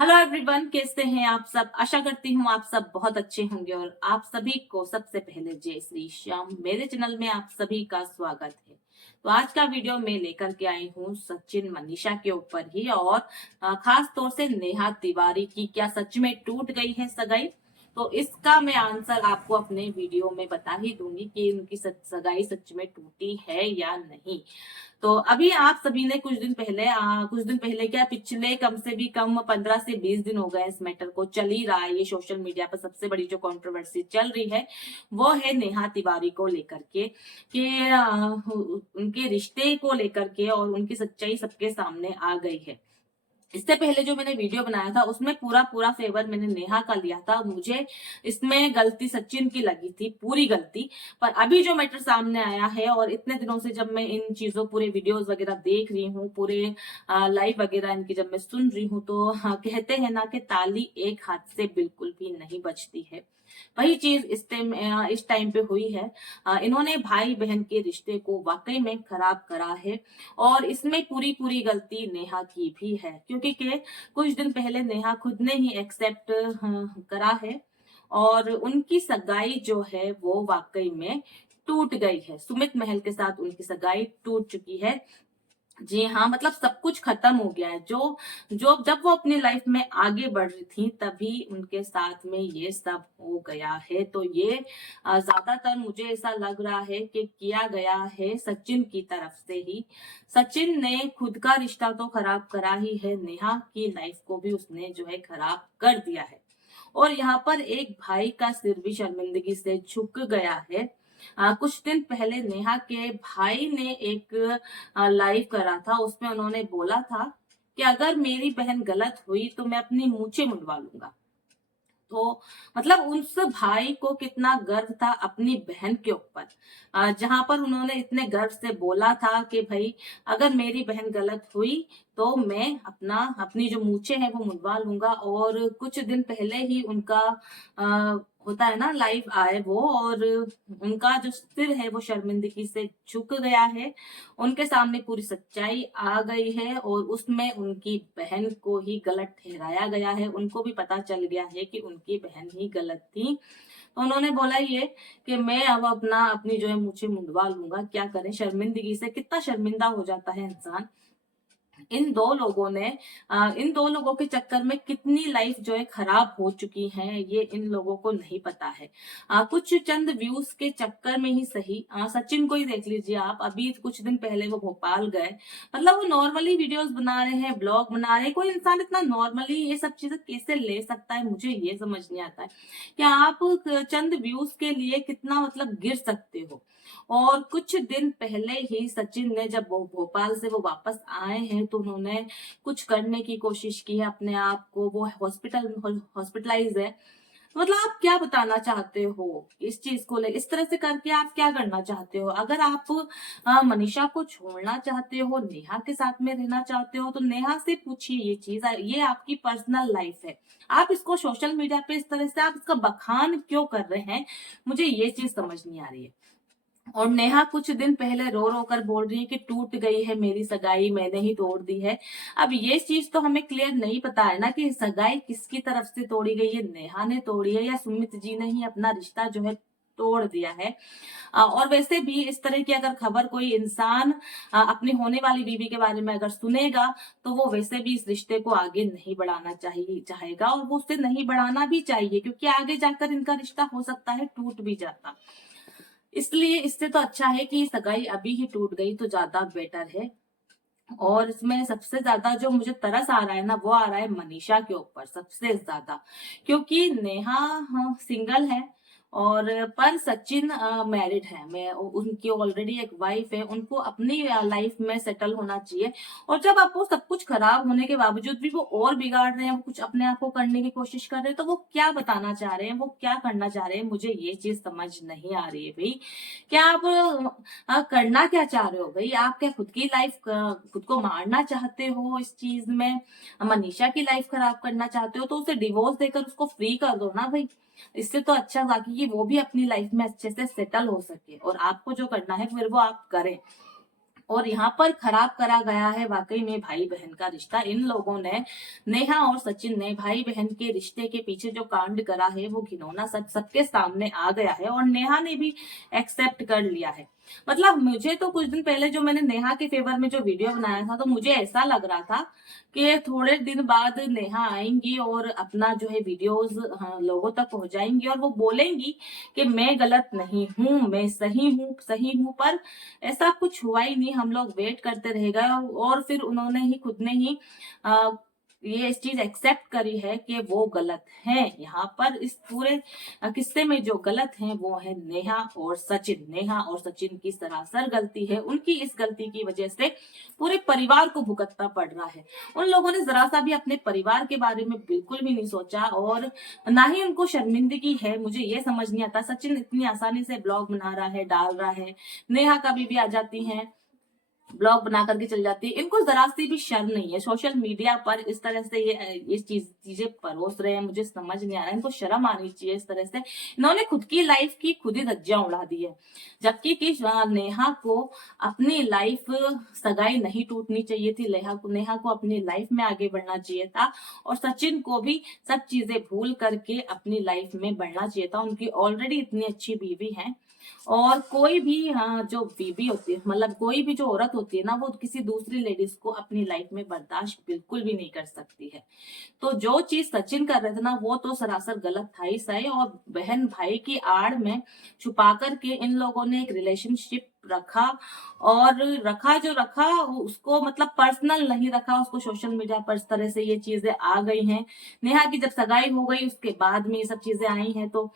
Hello everyone, कैसे हैं आप सब। आशा करती हूँ आप सब बहुत अच्छे होंगे और आप सभी को सबसे पहले जय श्री श्याम। मेरे चैनल में आप सभी का स्वागत है। तो आज का वीडियो मैं लेकर के आई हूँ सचिन मनीषा के ऊपर ही और खास तौर से नेहा तिवारी की क्या सच में टूट गई है सगाई। तो इसका मैं आंसर आपको अपने वीडियो में बता ही दूंगी कि उनकी सगाई सच में टूटी है या नहीं। तो अभी आप सभी ने कुछ दिन पहले क्या, पिछले कम से भी कम 15 से 20 दिन हो गए इस मैटर को चल ही रहा है। ये सोशल मीडिया पर सबसे बड़ी जो कंट्रोवर्सी चल रही है वो है नेहा तिवारी को लेकर के कि उनके रिश्ते को लेकर के और उनकी सच्चाई सबके सामने आ गई है। इससे पहले जो मैंने वीडियो बनाया था उसमें पूरा पूरा फेवर मैंने नेहा का लिया था। मुझे इसमें गलती सचिन की लगी थी, पूरी गलती। पर अभी जो मैटर सामने आया है और इतने दिनों से जब मैं इन चीजों पूरे वीडियोस वगैरह देख रही हूँ, पूरे लाइव वगैरह इनकी जब मैं सुन रही हूँ, तो कहते हैं ना कि ताली एक हाथ से बिल्कुल भी नहीं बजती है। वही चीज इस टाइम पे हुई है। इन्होंने भाई बहन के रिश्ते को वाकई में खराब करा है और इसमें पूरी पूरी गलती नेहा की भी है, क्योंकि के कुछ दिन पहले नेहा खुद ने ही एक्सेप्ट करा है और उनकी सगाई जो है वो वाकई में टूट गई है। सुमित महल के साथ उनकी सगाई टूट चुकी है। जी हाँ, मतलब सब कुछ खत्म हो गया है। जो जो जब वो अपनी लाइफ में आगे बढ़ रही थी तभी उनके साथ में ये सब हो गया है। तो ये ज्यादातर मुझे ऐसा लग रहा है कि किया गया है सचिन की तरफ से ही। सचिन ने खुद का रिश्ता तो खराब करा ही है, नेहा की लाइफ को भी उसने जो है खराब कर दिया है। और यहाँ पर एक भाई का सिर भी शर्मिंदगी से झुक गया है। कुछ दिन पहले नेहा के भाई ने एक लाइव करा था, उसमें उन्होंने बोला था कि अगर मेरी बहन गलत हुई तो मैं अपनी मूछें मुंडवा लूंगा। तो मतलब उस भाई को कितना गर्व था अपनी बहन के ऊपर, जहां पर उन्होंने इतने गर्व से बोला था कि भाई अगर मेरी बहन गलत हुई तो मैं अपनी जो मूछें हैं वो मुंडवा लूंगा। और कुछ दिन पहले ही उनका होता है ना लाइव आए वो, और उनका जो सिर है वो शर्मिंदगी से झुक गया है। उनके सामने पूरी सच्चाई आ गई है और उसमें उनकी बहन को ही गलत ठहराया गया है। उनको भी पता चल गया है कि उनकी बहन ही गलत थी। तो उन्होंने बोला ये कि मैं अब अपनी जो है मुझे मुंडवा लूंगा। क्या करें, शर्मिंदगी से कितना शर्मिंदा हो जाता है इंसान। इन दो लोगों के चक्कर में कितनी लाइफ जो है खराब हो चुकी है ये इन लोगों को नहीं पता है। कुछ चंद व्यूज के चक्कर में ही सही, सचिन को ही देख लीजिए आप। अभी कुछ दिन पहले वो भोपाल गए, मतलब वो नॉर्मली वीडियोस बना रहे हैं, ब्लॉग बना रहे हैं। कोई इंसान इतना नॉर्मली ये सब चीजें कैसे ले सकता है, मुझे ये समझ नहीं आता है कि आप चंद व्यूज के लिए कितना मतलब गिर सकते हो। और कुछ दिन पहले ही सचिन ने जब वो भोपाल से वो वापस आए हैं तो उन्होंने कुछ करने की कोशिश की है अपने आप को। वो हॉस्पिटलाइज है। मतलब आप क्या बताना चाहते हो इस चीज को ले, इस तरह से करके आप क्या करना चाहते हो। अगर आप मनीषा को छोड़ना चाहते हो, नेहा के साथ में रहना चाहते हो, तो नेहा से पूछिए ये चीज। ये आपकी पर्सनल लाइफ है, आप इसको सोशल मीडिया पे इस तरह से आप इसका बखान क्यों कर रहे हैं, मुझे ये चीज समझ नहीं आ रही है। और नेहा कुछ दिन पहले रो रो कर बोल रही है कि टूट गई है मेरी सगाई, मैंने ही तोड़ दी है। अब ये चीज तो हमें क्लियर नहीं पता है ना कि सगाई किसकी तरफ से तोड़ी गई है, नेहा ने तोड़ी है या सुमित जी ने ही अपना रिश्ता जो है तोड़ दिया है। और वैसे भी इस तरह की अगर खबर कोई इंसान अपनी होने वाली बीवी के बारे में अगर सुनेगा तो वो वैसे भी इस रिश्ते को आगे नहीं बढ़ाना चाहिए चाहेगा, और वो उससे नहीं बढ़ाना भी चाहिए, क्योंकि आगे जाकर इनका रिश्ता हो सकता है टूट भी जाता। इसलिए इससे तो अच्छा है कि सगाई अभी ही टूट गई तो ज्यादा बेटर है। और इसमें सबसे ज्यादा जो मुझे तरस आ रहा है ना वो आ रहा है मनीषा के ऊपर सबसे ज्यादा, क्योंकि नेहा सिंगल है और पर सचिन मैरिड है। मैं उनकी ऑलरेडी एक वाइफ है, उनको अपनी लाइफ में सेटल होना चाहिए। और जब आप वो सब कुछ खराब होने के बावजूद भी वो और बिगाड़ रहे हैं, वो कुछ अपने आप को करने की कोशिश कर रहे हैं, तो वो क्या बताना चाह रहे हैं, वो क्या करना चाह रहे हैं, मुझे ये चीज समझ नहीं आ रही है भाई। क्या आप करना क्या चाह रहे हो भाई, आप क्या खुद की लाइफ खुद को मारना चाहते हो इस चीज में, मनीषा की लाइफ खराब करना चाहते हो, तो उसे डिवोर्स देकर उसको फ्री कर दो ना भाई। इससे तो अच्छा बाकी कि वो भी अपनी लाइफ में अच्छे से सेटल हो सके, और आपको जो करना है फिर वो आप करें। और यहाँ पर खराब करा गया है वाकई में भाई बहन का रिश्ता। इन लोगों ने, नेहा और सचिन ने भाई बहन के रिश्ते के पीछे जो कांड करा है वो घिनौना सच सबके सामने आ गया है और नेहा ने भी एक्सेप्ट कर लिया है। मतलब मुझे तो कुछ दिन पहले जो मैंने नेहा के फेवर में जो वीडियो बनाया था तो मुझे ऐसा लग रहा था कि थोड़े दिन बाद नेहा आएंगी और अपना जो है वीडियोस लोगों तक पहुंचाएंगी और वो बोलेंगी कि मैं गलत नहीं हूँ, मैं सही हूँ। पर ऐसा कुछ हुआ ही नहीं। हम लोग वेट करते रह गए और फिर उन्होंने ही खुद ने ही ये इस चीज एक्सेप्ट करी है कि वो गलत हैं। यहाँ पर इस पूरे किस्से में जो गलत हैं वो है नेहा और सचिन। नेहा और सचिन की सरासर गलती है। उनकी इस गलती की वजह से पूरे परिवार को भुगतना पड़ रहा है। उन लोगों ने जरा सा भी अपने परिवार के बारे में बिल्कुल भी नहीं सोचा और ना ही उनको शर्मिंदगी है। मुझे ये समझ नहीं आता, सचिन इतनी आसानी से ब्लॉग बना रहा है, डाल रहा है, नेहा कभी भी आ जाती है, ब्लॉग बना करके चल जाती है। इनको जरा सी भी शर्म नहीं है। सोशल मीडिया पर इस तरह से ये चीजें परोस रहे हैं, मुझे समझ नहीं आ रहा है। इनको शर्म आनी चाहिए। इस तरह से इन्होंने खुद की लाइफ की खुद ही धज्जियां उड़ा दी है। जबकि कि नेहा को अपनी लाइफ, सगाई नहीं टूटनी चाहिए थी। नेहा को अपनी लाइफ में आगे बढ़ना चाहिए था और सचिन को भी सब चीजें भूल करके अपनी लाइफ में बढ़ना चाहिए था। उनकी ऑलरेडी इतनी अच्छी बीवी है और कोई भी जो बीबी होती है, मतलब कोई भी जो औरत होती है ना, वो किसी दूसरी लेडीज को अपनी लाइफ में बर्दाश्त बिल्कुल भी नहीं कर सकती है। तो जो चीज सचिन कर रहे थे ना वो तो सरासर गलत था ही सही। और बहन भाई की आड़ में छुपा करके इन लोगों ने एक रिलेशनशिप रखा और रखा उसको मतलब पर्सनल नहीं रखा, उसको सोशल मीडिया पर इस तरह से ये चीजें आ गई हैं। नेहा की जब सगाई हो गई उसके बाद में ये सब चीजें आई हैं तो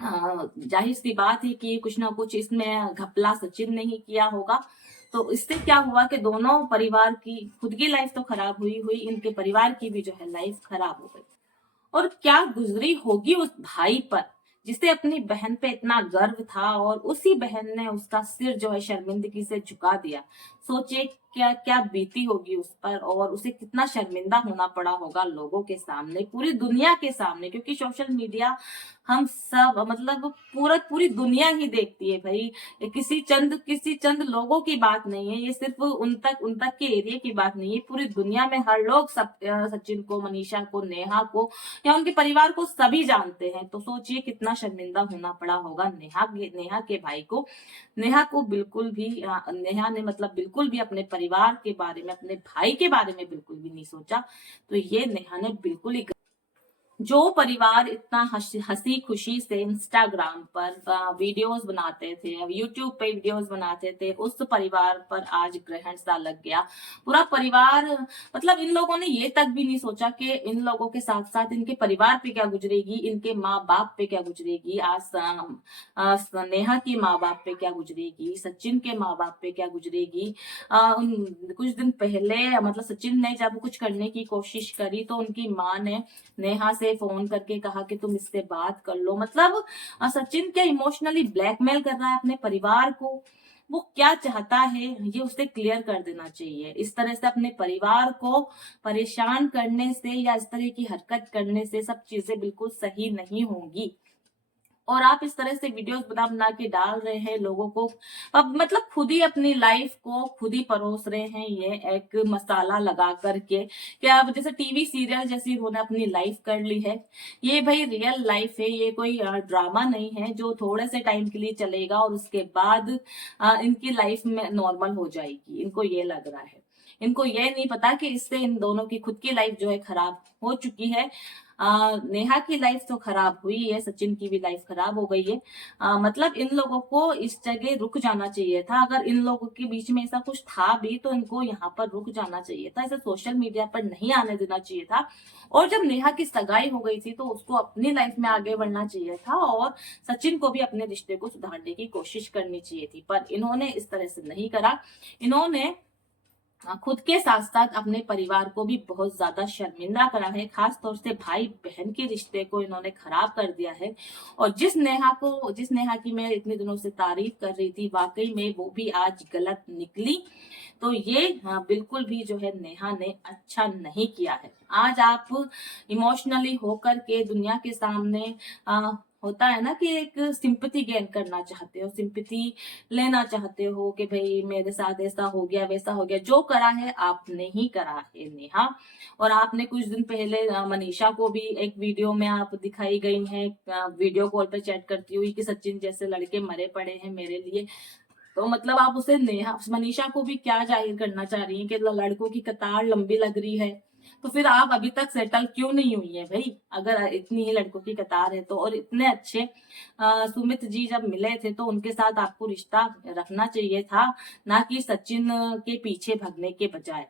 जाहिर सी बात है कि कुछ ना कुछ इसमें घपला सचिन ने ही किया होगा। तो इससे क्या हुआ कि दोनों परिवार की, खुद की लाइफ तो खराब हुई हुई, इनके परिवार की भी जो है लाइफ खराब हो गई। और क्या गुजरी होगी उस भाई पर जिसे अपनी बहन पे इतना गर्व था और उसी बहन ने उसका सिर जो है शर्मिंदगी से झुका दिया। सोचिए क्या क्या बीती होगी उस पर और उसे कितना शर्मिंदा होना पड़ा होगा लोगों के सामने, पूरी दुनिया के सामने। क्योंकि सोशल मीडिया हम सब मतलब पूरी दुनिया ही देखती है भाई। ये किसी चंद लोगों की बात नहीं है, ये सिर्फ उन तक के एरिया की बात नहीं है। पूरी दुनिया में हर लोग सब सचिन को, मनीषा को, नेहा को या उनके परिवार को सभी जानते हैं। तो सोचिए कितना शर्मिंदा होना पड़ा होगा नेहा के भाई को। नेहा को बिल्कुल भी नेहा ने मतलब बिल्कुल भी अपने परिवार के बारे में, अपने भाई के बारे में बिल्कुल भी नहीं सोचा। तो ये नेहा ने बिल्कुल ही, जो परिवार इतना हंसी खुशी से इंस्टाग्राम पर वीडियोस बनाते थे, यूट्यूब पे वीडियोस बनाते थे, उस परिवार पर आज ग्रहण सा लग गया। पूरा परिवार, मतलब इन लोगों ने ये तक भी नहीं सोचा कि इन लोगों के साथ साथ इनके परिवार पे क्या गुजरेगी, इनके माँ बाप पे क्या गुजरेगी, आज नेहा की माँ बाप पे क्या गुजरेगी, सचिन के माँ बाप पे क्या गुजरेगी। कुछ दिन पहले मतलब सचिन ने जब कुछ करने की कोशिश करी तो उनकी माँ ने नेहा से फोन करके कहा कि तुम इससे बात कर लो। मतलब सचिन क्या इमोशनली ब्लैकमेल कर रहा है अपने परिवार को, वो क्या चाहता है ये उसे क्लियर कर देना चाहिए। इस तरह से अपने परिवार को परेशान करने से या इस तरह की हरकत करने से सब चीजें बिल्कुल सही नहीं होंगी। और आप इस तरह से वीडियोस बना बना के डाल रहे हैं लोगों को, अब मतलब खुद ही अपनी लाइफ को खुद ही परोस रहे हैं ये एक मसाला लगा करके। क्या अब जैसे टीवी सीरियल जैसी इन्होंने अपनी लाइफ कर ली है। ये भाई रियल लाइफ है, ये कोई ड्रामा नहीं है जो थोड़े से टाइम के लिए चलेगा और उसके बाद इनकी लाइफ में नॉर्मल हो जाएगी। इनको ये लग रहा है, इनको ये नहीं पता कि इससे इन दोनों की खुद की लाइफ जो है खराब हो चुकी है। नेहा की लाइफ तो खराब हुई है, सचिन की भी लाइफ खराब हो गई है। मतलब इन लोगों को इस जगह रुक जाना चाहिए था। अगर इन लोगों के बीच में ऐसा कुछ था भी तो इनको यहाँ पर रुक जाना चाहिए था, इसे सोशल मीडिया पर नहीं आने देना चाहिए था। और जब नेहा की सगाई हो गई थी तो उसको अपनी लाइफ में आगे बढ़ना चाहिए था और सचिन को भी अपने रिश्ते को सुधारने की कोशिश करनी चाहिए थी। पर इन्होंने इस तरह से नहीं करा। इन्होंने खुद के साथ साथ अपने परिवार को भी बहुत ज्यादा शर्मिंदा करा है। खास तौर से भाई बहन के रिश्ते को इन्होंने खराब कर दिया है। और जिस नेहा की मैं इतने दिनों से तारीफ कर रही थी, वाकई में वो भी आज गलत निकली। तो ये बिल्कुल भी जो है नेहा ने अच्छा नहीं किया है। आज आप इमोशनली होकर के दुनिया के सामने होता है ना कि एक सिंपैथी गेन करना चाहते हो, सिंपैथी लेना चाहते हो कि भाई मेरे साथ ऐसा हो गया वैसा हो गया। जो करा है आपने ही करा है नेहा। और आपने कुछ दिन पहले मनीषा को भी एक वीडियो में आप दिखाई गई हैं वीडियो कॉल पे चैट करती हुई कि सचिन जैसे लड़के मरे पड़े हैं मेरे लिए। तो मतलब आप उसे नेहा मनीषा को भी क्या जाहिर करना चाह रही हैं कि लड़कों की कतार लंबी लग रही है। तो फिर आप अभी तक सेटल क्यों नहीं हुई है भाई, अगर इतनी ही लड़कों की कतार है तो। और इतने अच्छे सुमित जी जब मिले थे तो उनके साथ आपको रिश्ता रखना चाहिए था, ना कि सचिन के पीछे भगने के बजाय।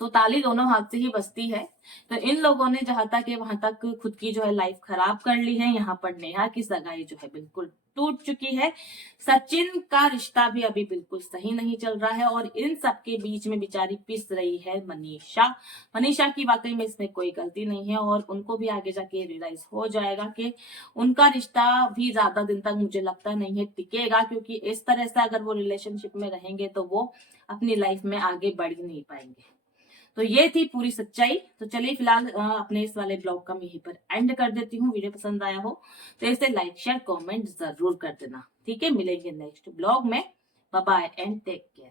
तो ताली दोनों हाथ से ही बजती है। तो इन लोगों ने जहां तक है वहां तक खुद की जो है लाइफ खराब कर ली है। यहाँ पर नेहा की सगाई जो है बिल्कुल टूट चुकी है। सचिन का रिश्ता भी अभी बिल्कुल सही नहीं चल रहा है और इन सब के बीच में बेचारी पिस रही है मनीषा। मनीषा की वाकई में इसमें कोई गलती नहीं है और उनको भी आगे जाके रियलाइज हो जाएगा कि उनका रिश्ता भी ज्यादा दिन तक मुझे लगता नहीं है टिकेगा, क्योंकि इस तरह से अगर वो रिलेशनशिप में रहेंगे तो वो अपनी लाइफ में आगे बढ़ ही नहीं पाएंगे। तो ये थी पूरी सच्चाई। तो चलिए फिलहाल अपने इस वाले ब्लॉग का मैं यहीं पर एंड कर देती हूँ। वीडियो पसंद आया हो तो इसे लाइक शेयर कमेंट जरूर कर देना। ठीक है, मिलेंगे नेक्स्ट ब्लॉग में। Bye bye and take care.